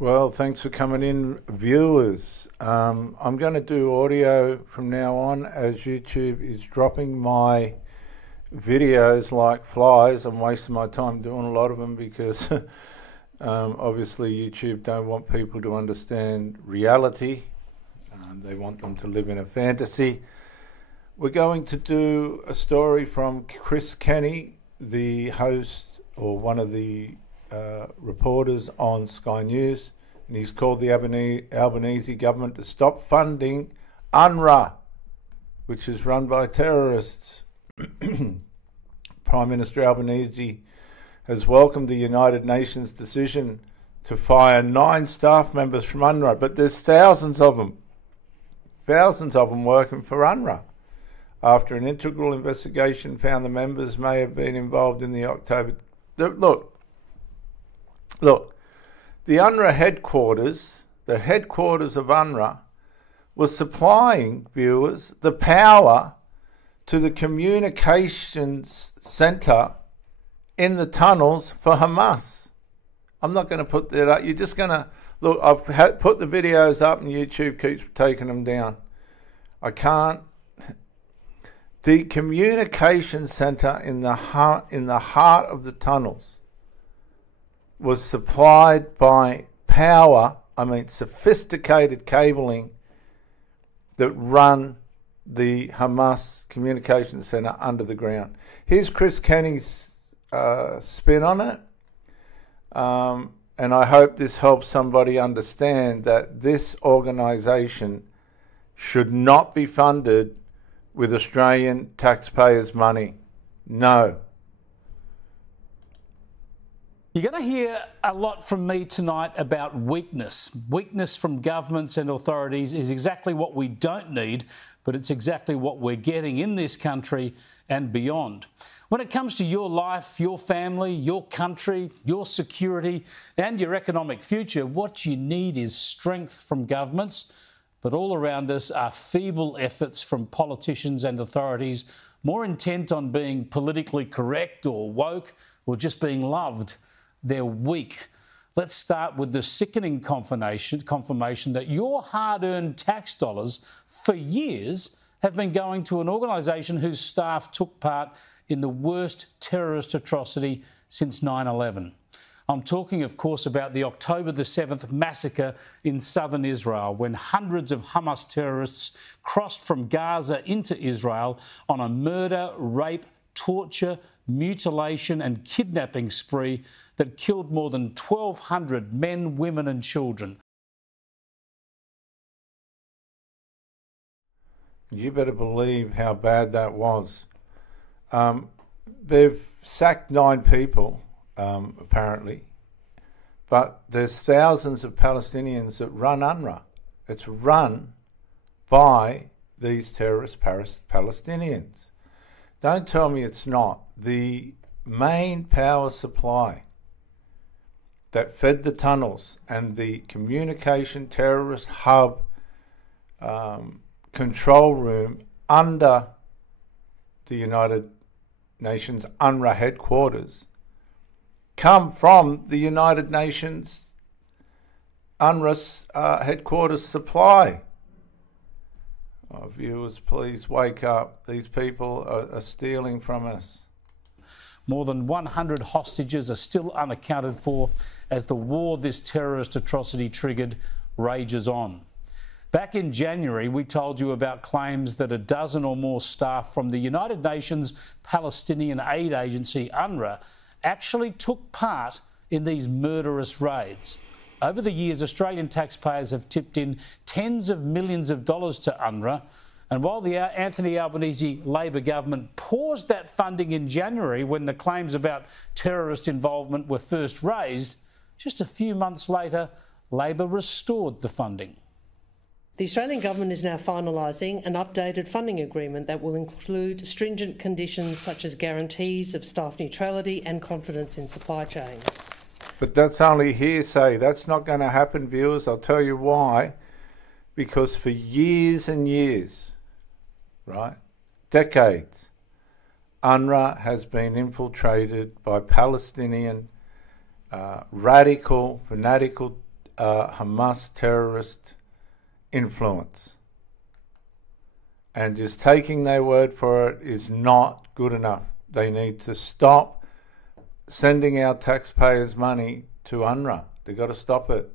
Well, thanks for coming in, viewers. I'm going to do audio from now on as YouTube is dropping my videos like flies. I'm wasting my time doing a lot of them because obviously YouTube don't want people to understand reality. They want them to live in a fantasy. We're going to do a story from Chris Kenny, the host or one of the reporters on Sky News, and he's called the Albanese government to stop funding UNRWA, which is run by terrorists. Prime Minister Albanese has welcomed the United Nations decision to fire 9 staff members from UNRWA, but there's thousands of them working for UNRWA. After an integral investigation found the members may have been involved in the October... Look, the UNRWA headquarters, the headquarters of UNRWA, was supplying, viewers, the power to the communications centre in the tunnels for Hamas. I'm not going to put that up. You're just going to... Look, I've put the videos up and YouTube keeps taking them down. I can't... The communication centre in the heart of the tunnels was supplied by power, sophisticated cabling that run the Hamas communication centre under the ground. Here's Chris Kenny's spin on it. And I hope this helps somebody understand that this organisation should not be funded with Australian taxpayers' money. No. You're going to hear a lot from me tonight about weakness. Weakness from governments and authorities is exactly what we don't need, but it's exactly what we're getting in this country and beyond. When it comes to your life, your family, your country, your security and your economic future, what you need is strength from governments, but all around us are feeble efforts from politicians and authorities more intent on being politically correct or woke or just being loved. They're weak. Let's start with the sickening confirmation that your hard-earned tax dollars for years have been going to an organisation whose staff took part in the worst terrorist atrocity since 9/11. I'm talking, of course, about the October the 7th massacre in southern Israel, when hundreds of Hamas terrorists crossed from Gaza into Israel on a murder, rape, torture, mutilation and kidnapping spree that killed more than 1,200 men, women and children. You better believe how bad that was. They've sacked 9 people, apparently, but there's thousands of Palestinians that run UNRWA. It's run by these terrorist Palestinians. Don't tell me it's not. The main power supply that fed the tunnels and the communication terrorist hub control room under the United Nations UNRWA headquarters come from the United Nations UNRWA's headquarters supply. Oh, viewers, please wake up. These people are stealing from us. More than 100 hostages are still unaccounted for as the war this terrorist atrocity triggered rages on. Back in January, we told you about claims that a dozen or more staff from the United Nations Palestinian Aid Agency, UNRWA, actually took part in these murderous raids. Over the years, Australian taxpayers have tipped in tens of millions of dollars to UNRWA, and while the Anthony Albanese Labor government paused that funding in January when the claims about terrorist involvement were first raised, just a few months later, Labor restored the funding. The Australian Government is now finalising an updated funding agreement that will include stringent conditions such as guarantees of staff neutrality and confidence in supply chains. But that's only hearsay. That's not going to happen, viewers. I'll tell you why. Because for years and years, right, decades, UNRWA has been infiltrated by Palestinian radical, fanatical Hamas terrorist influence. And just taking their word for it is not good enough. They need to stop sending our taxpayers' money to UNRWA. They've got to stop it.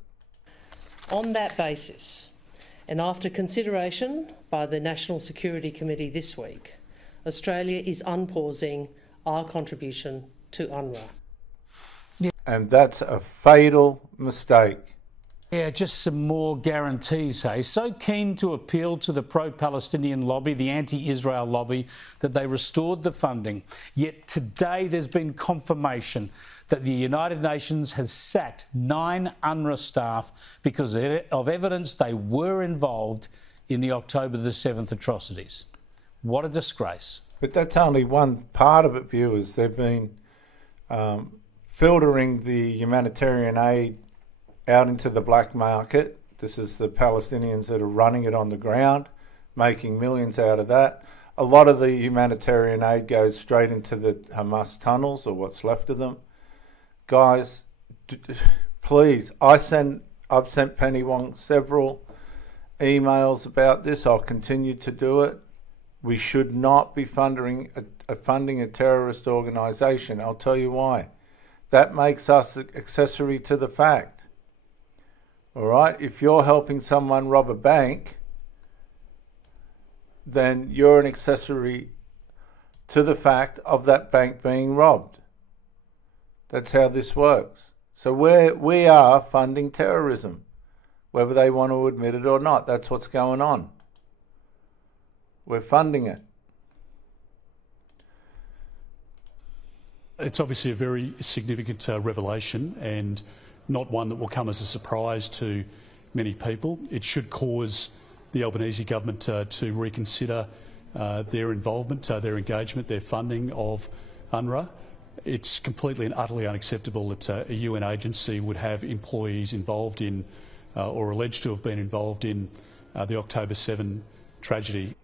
On that basis, and after consideration by the National Security Committee this week, Australia is unpausing our contribution to UNRWA. And that's a fatal mistake. Yeah, just some more guarantees, hey? So keen to appeal to the pro-Palestinian lobby, the anti-Israel lobby, that they restored the funding. Yet today there's been confirmation that the United Nations has sacked 9 UNRWA staff because of evidence they were involved in the October the 7th atrocities. What a disgrace. But that's only one part of it, viewers. They've been filtering the humanitarian aid out into the black market. This is the Palestinians that are running it on the ground, making millions out of that. A lot of the humanitarian aid goes straight into the Hamas tunnels, or what's left of them. Guys, please, I've sent Penny Wong several emails about this. I'll continue to do it. We should not be funding a terrorist organisation. I'll tell you why. That makes us accessory to the fact. All right, if you're helping someone rob a bank, then you're an accessory to the fact of that bank being robbed. That's how this works. So we are funding terrorism, whether they want to admit it or not. That's what's going on. We're funding it. It's obviously a very significant revelation, and not one that will come as a surprise to many people. It should cause the Albanese government to reconsider their involvement, their engagement, their funding of UNRWA. It's completely and utterly unacceptable that a UN agency would have employees involved in, or alleged to have been involved in, the October 7 tragedy.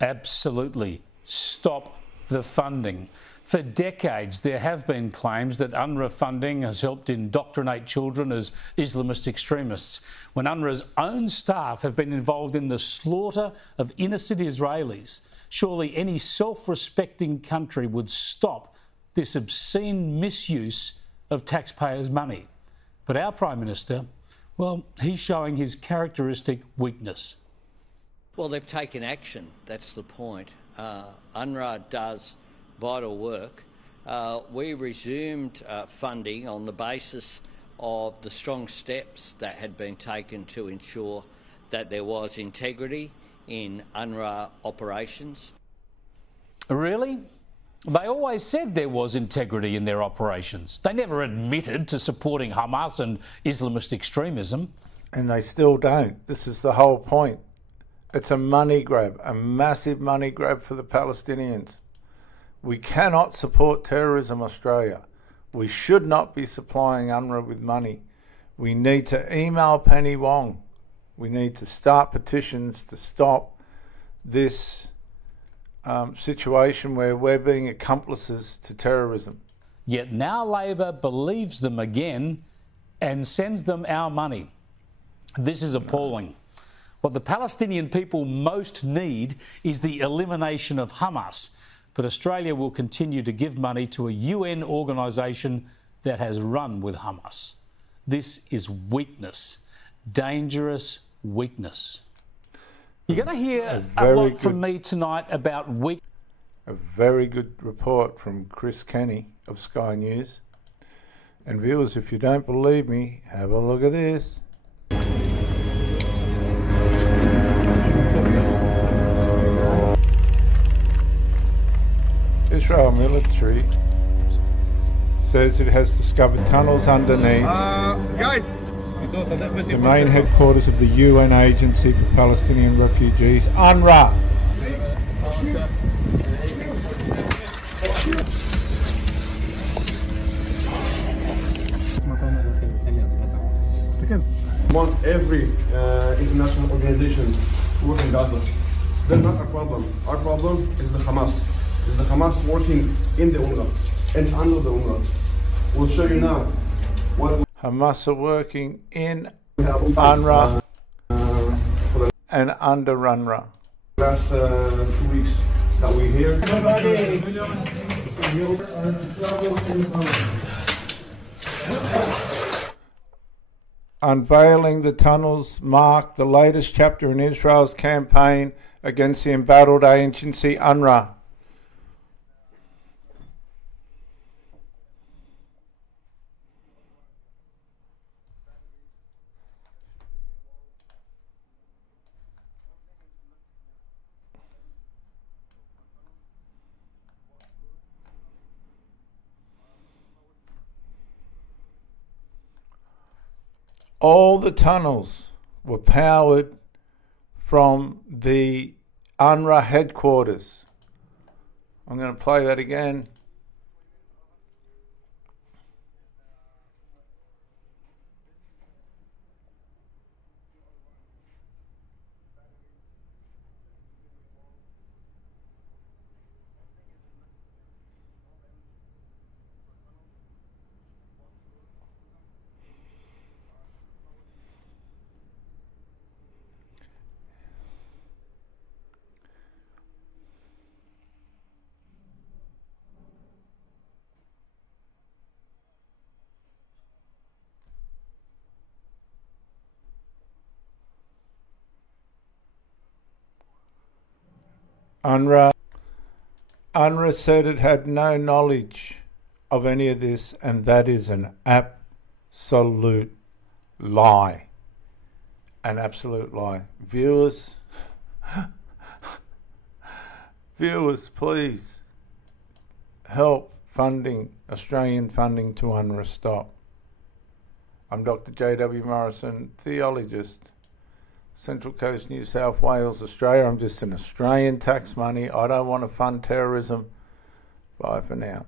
Absolutely. Stop the funding. For decades, there have been claims that UNRWA funding has helped indoctrinate children as Islamist extremists, when UNRWA's own staff have been involved in the slaughter of innocent Israelis. Surely any self-respecting country would stop this obscene misuse of taxpayers' money. But our Prime Minister, well, he's showing his characteristic weakness. Well, they've taken action, that's the point. UNRWA does vital work. We resumed funding on the basis of the strong steps that had been taken to ensure that there was integrity in UNRWA operations. Really? They always said there was integrity in their operations. They never admitted to supporting Hamas and Islamist extremism. And they still don't. This is the whole point. It's a money grab, a massive money grab for the Palestinians. We cannot support terrorism, Australia. We should not be supplying UNRWA with money. We need to email Penny Wong. We need to start petitions to stop this situation where we're being accomplices to terrorism. Yet now Labor believes them again and sends them our money. This is appalling. What the Palestinian people most need is the elimination of Hamas. But Australia will continue to give money to a UN organisation that has run with Hamas. This is weakness, dangerous weakness. You're going to hear a lot from me tonight about weakness. A very good report from Chris Kenny of Sky News. And viewers, if you don't believe me, have a look at this. Israel military says it has discovered tunnels underneath the main headquarters of the UN Agency for Palestinian Refugees, UNRWA. We want every international organization to work in Gaza. That's not our problem. Our problem is the Hamas. Is the Hamas working in the UNRWA and under the UNRWA. We'll show you now what Hamas are working in UNRWA and under UNRWA. Last 2 weeks that we're here. Unveiling the tunnels marked the latest chapter in Israel's campaign against the embattled agency UNRWA. All the tunnels were powered from the UNRWA headquarters. I'm going to play that again. UNRWA said it had no knowledge of any of this, and that is an absolute lie. An absolute lie. Viewers, please help Australian funding to UNRWA stop. I'm Dr. J.W. Morrison, theologist, Central Coast, New South Wales, Australia. I'm just an Australian tax money. I don't want to fund terrorism. Bye for now.